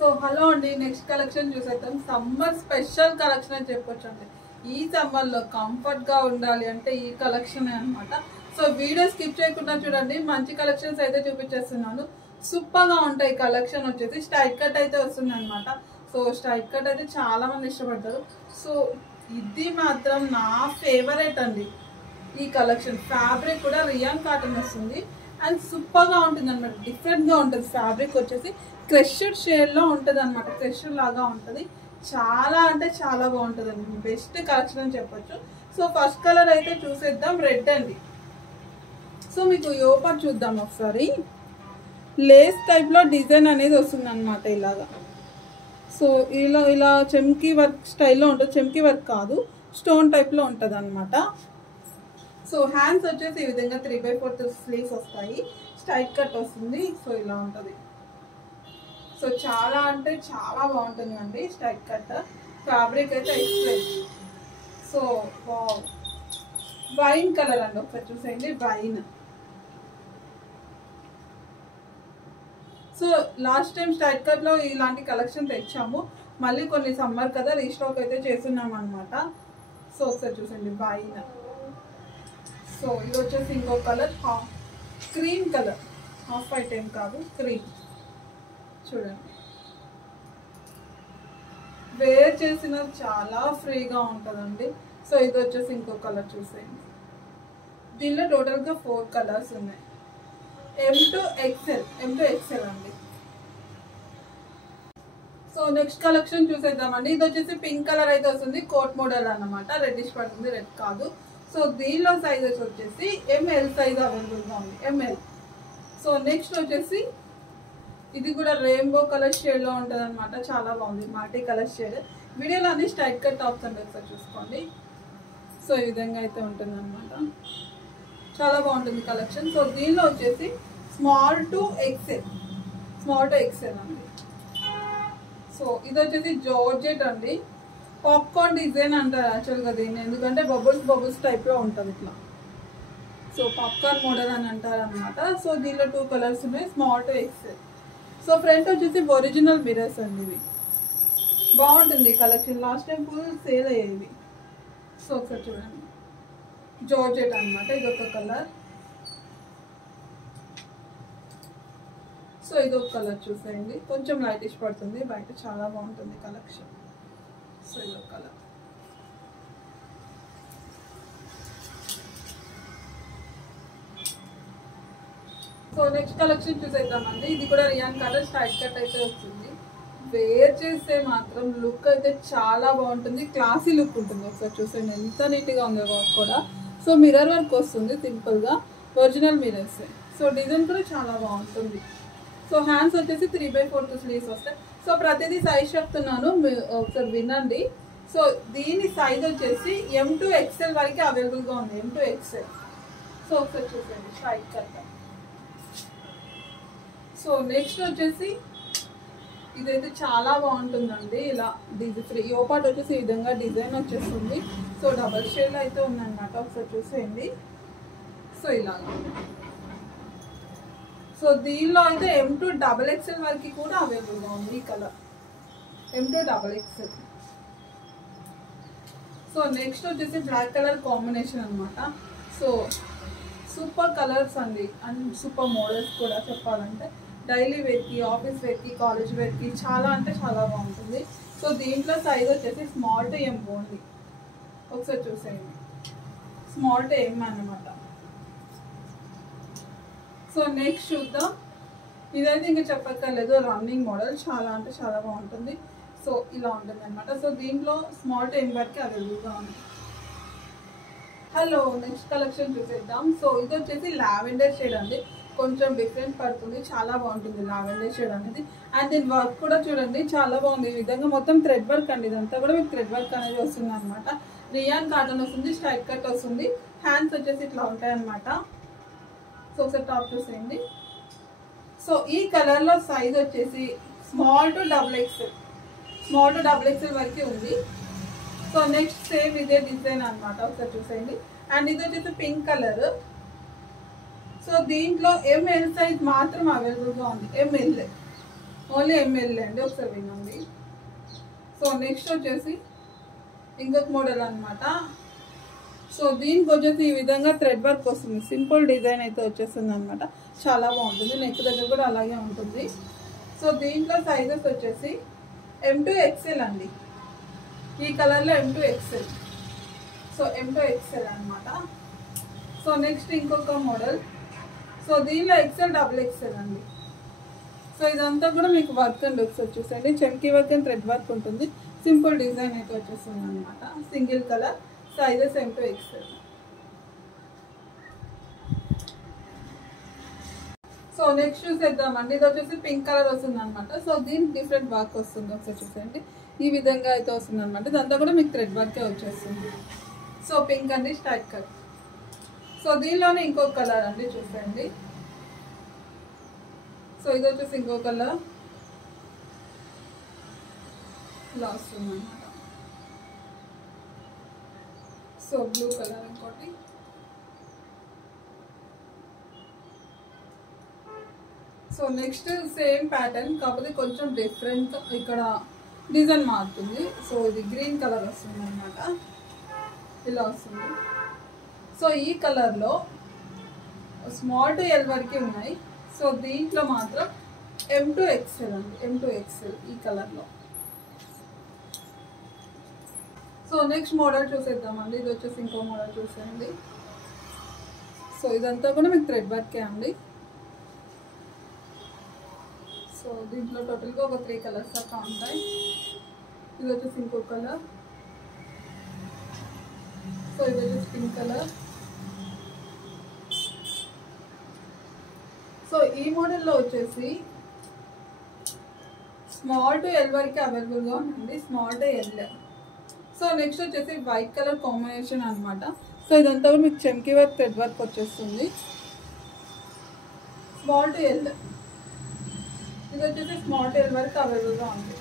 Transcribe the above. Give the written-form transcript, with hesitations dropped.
So hello అండి, next collection చూసేద్దాం. Summer special collection అని చెప్పొచ్చు అండి. ఈ సమ్మర్లో కంఫర్ట్గా ఉండాలి అంటే ఈ కలెక్షన్ అనమాట. సో వీడియో స్కిప్ చేయకుండా చూడండి, మంచి కలెక్షన్స్ అయితే చూపించేస్తున్నాను. సూపర్గా ఉంటాయి. కలెక్షన్ వచ్చేసి స్ట్రైట్ కట్ అయితే వస్తుంది అనమాట. సో స్ట్రైట్ కట్ అయితే చాలా మంది ఇష్టపడతారు. సో ఇది మాత్రం నా ఫేవరెట్ అండి. ఈ కలెక్షన్ ఫ్యాబ్రిక్ కూడా రియాన్ కాటన్ వస్తుంది అండ్ సూపర్గా ఉంటుంది అనమాట. డిఫరెంట్గా ఉంటుంది. ఫ్యాబ్రిక్ వచ్చేసి క్రష్డ్ షేడ్లో ఉంటుంది అనమాట. క్రష్డ్ లాగా ఉంటుంది. చాలా అంటే చాలా బాగుంటుంది అండి. బెస్ట్ కలెక్షన్ అని చెప్పొచ్చు. సో ఫస్ట్ కలర్ అయితే చూసేద్దాం, రెడ్ అండి. సో మీకు యోపర్ చూద్దాం ఒకసారి. లేస్ టైప్లో డిజైన్ అనేది వస్తుంది అనమాట ఇలాగా. సో ఇలా చెమ్కీ వర్క్ స్టైల్లో ఉంటుంది. చెమ్కీ వర్క్ కాదు, స్టోన్ టైప్లో ఉంటుంది అనమాట. సో హ్యాండ్స్ వచ్చేసి ఈ విధంగా 3/4 స్లీవ్స్ వస్తాయి. స్ట్రైట్ కట్ వస్తుంది. సో ఇలా ఉంటుంది. సో చాలా అంటే చాలా బాగుంటుందండి స్ట్రైట్ కట్. ఫ్యాబ్రిక్ అయితే ఎక్సలెంట్. సో వైన్ కలర్ అండి, ఒకసారి చూసేయండి. Wine. So last time straight కట్లో ఇలాంటి కలెక్షన్ తెచ్చాము. మళ్ళీ కొన్ని సమ్మర్ కదా రీస్టాక్ అయితే చేస్తున్నాం అనమాట. సో ఒకసారి చూసండి, వైన్. సో ఇది వచ్చేసి ఇంకో colour, cream colour. Half white ఏం కాదు, క్రీమ్. చూడండి, వేర్ చేసిన చాలా ఫ్రీగా ఉంటుందండి. సో ఇది వచ్చేసి ఇంకో కలర్ చూసేయండి. దీనిలో టోటల్గా 4 కలర్స్ ఉన్నాయి. M to XL అండి. సో నెక్స్ట్ కలెక్షన్ చూసేద్దామండి. ఇది వచ్చేసి పింక్ కలర్ అయితే వస్తుంది. కోట్ మోడల్ అన్నమాట. రెడ్డిష్ పడుతుంది, రెడ్ కాదు. సో దీనిలో సైజెస్ వచ్చేసి ML సైజ్ అవైలబుల్గా ఉంది, ML. సో నెక్స్ట్ వచ్చేసి ఇది కూడా రెయిన్బో కలర్ షేడ్లో ఉంటుంది అనమాట. చాలా బాగుంది, మల్టీ కలర్ షేడ్. వీడియోలో అన్ని స్ట్రైట్ కట్ టాప్స్ అండి, ఒకసారి చూసుకోండి. సో ఈ విధంగా అయితే ఉంటుంది అనమాట. చాలా బాగుంటుంది కలెక్షన్. సో దీనిలో వచ్చేసి స్మాల్ టు ఎక్సెల్ అండి. సో ఇది వచ్చేసి జార్జెట్ అండి. పాప్కార్న్ డిజైన్ అంటారు యాక్చువల్గా దీన్ని, ఎందుకంటే బబుల్స్ టైప్లో ఉంటుంది ఇట్లా. సో పాప్కార్న్ మోడల్ అని అంటారు అనమాట. సో దీనిలో 2 కలర్స్ ఉన్నాయి, small to XL. So front వచ్చేసి ఒరిజినల్ మిరర్స్ అండి. ఇవి బాగుంటుంది collection. Last time full sale అయ్యేవి. సో ఒకసారి చూడండి, జార్జెట్ అనమాట. ఇదొక కలర్. సో ఇదొక కలర్ చూసేయండి. కొంచెం లైటిష్ పడుతుంది, బయట చాలా బాగుంటుంది కలెక్షన్. సో ఇదొక కలర్. సో నెక్స్ట్ కలెక్షన్ చూసేద్దామండి. ఇది కూడా రియాన్ కాటన్ స్ట్రైట్ కట్ అయితే వస్తుంది. వేర్ చేస్తే మాత్రం లుక్ అయితే చాలా బాగుంటుంది. క్లాసీ లుక్ ఉంటుంది. ఒకసారి చూసేయండి ఎంత నీట్గా ఉంది వర్క్ కూడా. సో మిర్రర్ వర్క్ వస్తుంది సింపుల్గా, ఒరిజినల్ మిర్రర్స్. సో డిజైన్ కూడా చాలా బాగుంటుంది. సో హ్యాండ్స్ వచ్చేసి 3/4 స్లీవ్స్ వస్తాయి. సో ప్రతిదీ సైజ్ చెప్తున్నాను, ఒకసారి వినండి. సో దీని సైజ్ వచ్చేసి M to XL వరకు అవైలబుల్గా ఉంది, M to XL. సో ఒకసారి చూసేయండి, స్ట్రైట్ కట్. సో నెక్స్ట్ వచ్చేసి ఇదైతే చాలా బాగుంటుందండి. ఇలా ఫ్రీ యోపాట్ వచ్చేసి ఈ విధంగా డిజైన్ వచ్చేస్తుంది. సో డబల్ షేడ్ అయితే ఉందన్నమాట. ఒకసారి చూసేయండి. సో ఇలాగా. సో దీనిలో అయితే M to XXL వరకు కూడా అవైలబుల్గా ఉంది ఈ colour, M to XXL. So next వచ్చేసి బ్లాక్ కలర్ కాంబినేషన్ అనమాట. సో సూపర్ కలర్స్ అండి అండ్ సూపర్ మోడల్స్ కూడా చెప్పాలంటే. డైలీ వేర్కి, ఆఫీస్ వేర్కి, కాలేజ్ వేర్కి చాలా అంటే చాలా బాగుంటుంది. సో దీంట్లో సైజ్ వచ్చేసి స్మాల్ టు M ఓన్లీ. ఒకసారి చూసేయండి, స్మాల్ టు M అన్నమాట. సో నెక్స్ట్ చూద్దాం. ఇదైతే ఇంకా చెప్పక్కర్లేదు, రన్నింగ్ మోడల్. చాలా అంటే చాలా బాగుంటుంది. సో ఇలా ఉంటుంది అనమాట. సో దీంట్లో స్మాల్ టు M వరకు అవైలబుల్గా ఉంది. హలో, నెక్స్ట్ కలెక్షన్ చూసేద్దాం. సో ఇది వచ్చేసి లావెండర్ షేడ్ అండి. కొంచెం డిఫరెంట్ పడుతుంది, చాలా బాగుంటుంది లావెండర్ షేడ్ అనేది. అండ్ దీని వర్క్ కూడా చూడండి చాలా బాగుంది. ఈ విధంగా మొత్తం థ్రెడ్ వర్క్ అండి. ఇదంతా కూడా మీకు థ్రెడ్ వర్క్ అనేది వస్తుంది అనమాట. రియాన్ కాటన్ వస్తుంది, స్ట్రైట్ కట్ వస్తుంది. హ్యాండ్స్ వచ్చేసి ఇట్లా ఉంటాయి అనమాట. సో ఒకసారి టాప్ చూసేయండి. సో ఈ కలర్లో సైజ్ వచ్చేసి స్మాల్ టు XXL వరకు ఉంది. సో నెక్స్ట్ సేమ్ ఇదే డిజైన్ అనమాట. ఒకసారి చూసేయండి. అండ్ ఇది వచ్చేసి పింక్ కలర్. సో దీంట్లో ML సైజ్ మాత్రం అవైలబుల్గా ఉంది, ML. ఓన్లీ ఎంఎల్ అండి, ఒకసారి వినండి. సో నెక్స్ట్ వచ్చేసి ఇంకొక మోడల్ అనమాట. సో దీనికి వచ్చేసి ఈ విధంగా థ్రెడ్ వర్క్ వస్తుంది, సింపుల్ డిజైన్ అయితే వచ్చేస్తుంది అనమాట. చాలా బాగుంటుంది, నెక్ దగ్గర కూడా అలాగే ఉంటుంది. సో దీంట్లో సైజెస్ వచ్చేసి M2XL అండి, ఈ కలర్లో M2XL. సో M2XL అనమాట. సో నెక్స్ట్ ఇంకొక మోడల్. సో దీనిలో XL XXL అండి. సో ఇదంతా కూడా మీకు వర్క్ అండ్ లుక్స్ వచ్చేసండి, చెమ్కీ వర్క్ అండ్ థ్రెడ్ వర్క్ ఉంటుంది, సింపుల్ డిజైన్ అయితే వచ్చేస్తుంది అనమాట. Single colour, sizes M2XL. So next చూసేద్దామండి. ఇది వచ్చేసి పింక్ కలర్ వస్తుంది అనమాట. సో దీనికి డిఫరెంట్ వర్క్ వస్తుంది, ఒకసారి చూసేయండి. ఈ విధంగా అయితే వస్తుంది అనమాట. ఇదంతా కూడా మీకు థ్రెడ్ వర్కే వచ్చేస్తుంది. సో పింక్ అండి, స్ట్రైట్ కట్. సో దీనిలోనే ఇంకొక కలర్ అండి, చూసేయండి. సో ఇది వచ్చేసి ఇంకో కలర్ ఇలా వస్తుంది అనమాట. సో బ్లూ కలర్ ఇంకోటి. సో నెక్స్ట్ సేమ్ ప్యాటర్న్, కాకపోతే కొంచెం డిఫరెంట్, ఇక్కడ డిజైన్ మారుతుంది. సో ఇది గ్రీన్ కలర్ వస్తుంది అనమాట, ఇలా వస్తుంది. సో ఈ కలర్లో స్మాల్ టు ఎల్ వరకు ఉన్నాయి. సో దీంట్లో మాత్రం M2XL అండి, M2XL ఈ కలర్లో. సో నెక్స్ట్ మోడల్ చూసేద్దామండి. ఇది వచ్చేసి ఇంకో మోడల్ చూసేయండి. సో ఇదంతా కూడా మీకు థ్రెడ్ వర్కే అండి. సో దీంట్లో టోటల్గా ఒక 3 కలర్స్ దాకా ఉంటాయి. ఇది వచ్చేసి ఇంకో కలర్. సో ఇది వచ్చేసి పింక్ కలర్. సో ఈ మోడల్లో వచ్చేసి స్మాల్ టు ఎల్ వరకు అవైలబుల్గా ఉందండి, small to L. So next వచ్చేసి వైట్ కలర్ కాంబినేషన్ అనమాట. సో ఇదంతా కూడా మీకు చెమ్కీ వర్క్ థ్రెడ్ వర్క్ వచ్చేస్తుంది, స్మాల్ టు ఎల్. ఇది వచ్చేసి స్మాల్ టు ఎల్ వరకు అవైలబుల్గా ఉంది.